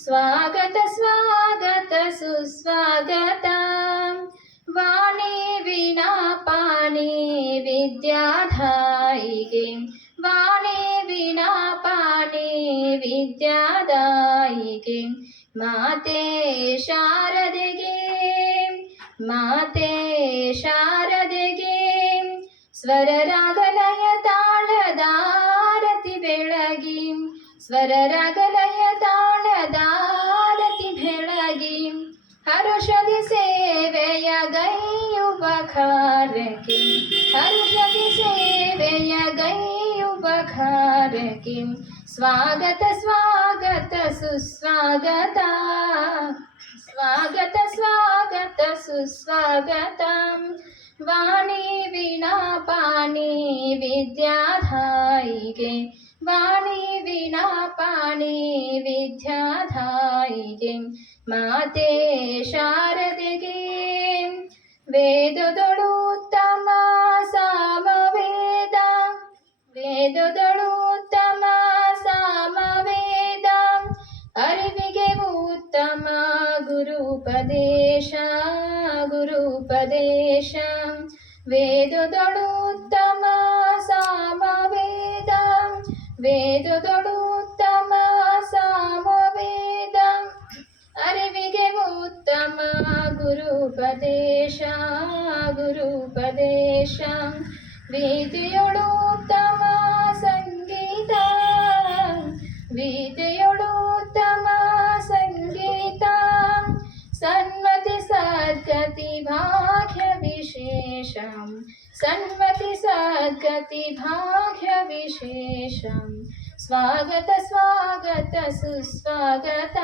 स्वागत स्वागत सुस्वागत वाणी वीणा पाणी विद्यादायिके वाणी वीणा पाणी विद्यादायिके माते शारदೆಗೆ माते शारदೆಗೆ ಸ್ವರ ರಾಗಲಯ ತಾಳದಾರತಿ ಬೆಳಗಿ ಸ್ವರ ರಾಗಲಯ ತಾಳದಾರತಿ ಬೆಳಗಿ ಹರುಷದಿ ಸೇವೆಯ ಗೈಯುವ ಖಾರಕ್ಕೆ ಹರುಷದಿ ಸೇವೆಯ ಗೈಯುವ ಖಾರಕ್ಕೆ स्वागत स्वागत सुस्वागत स्वागत स्वागत सुस्वागत वाणी वीणा पाणी विद्यादायिके वाणी वीणा पाणी विद्यादायिके माते शारदೆಗೆ ವೇದದೊಳು ಉತ್ತಮ ಸಾಮವೇದ ವೇದದೊಳು ಉತ್ತಮ ಸಾಮವೇದ ಅರಿವಿಗೆ ಉತ್ತಮ ಗುರುಪದೇಶ ಗುರುಪದೇಶ ವೇದದೊಳು ಉತ್ತಮ ಸಾಮವೇದ ವೇದದೊಳು ಉತ್ತಮ ಸಾಮವೇದ ಅರಿವಿಗೆ ಉತ್ತಮ ಗುರುಪದೇಶ ಗುರುಪದೇಶ ವಿದ್ಯೆಯೊಳು ಉತ್ತಮ ಸಂಗೀತ ವಿದ್ಯೆಯೊಳು ಉತ್ತಮ ಸಂಗೀತ ಸನ್ಮತಿ ಸದ್ಗತಿ ಭಾಗ್ಯ ವಿಶೇಷಂ ಸನ್ಮತಿ ಸದ್ಗತಿ ಭಾಗ್ಯ ವಿಶೇಷಂ स्वागत स्वागत सुस्वागत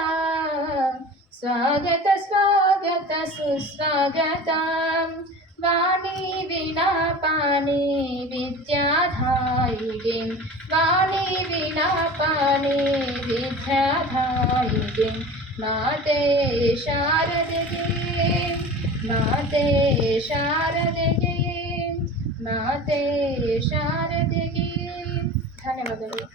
स्वागत स्वागत सुस्वागत वाणी वीणा पाणी विद्यादायिके वाणी वीणा पाणी विद्यादायिके माते शारदೆಗೆ माते शारदೆಗೆ माते शारदೆಗೆ ಧನ್ಯವಾದಗಳು.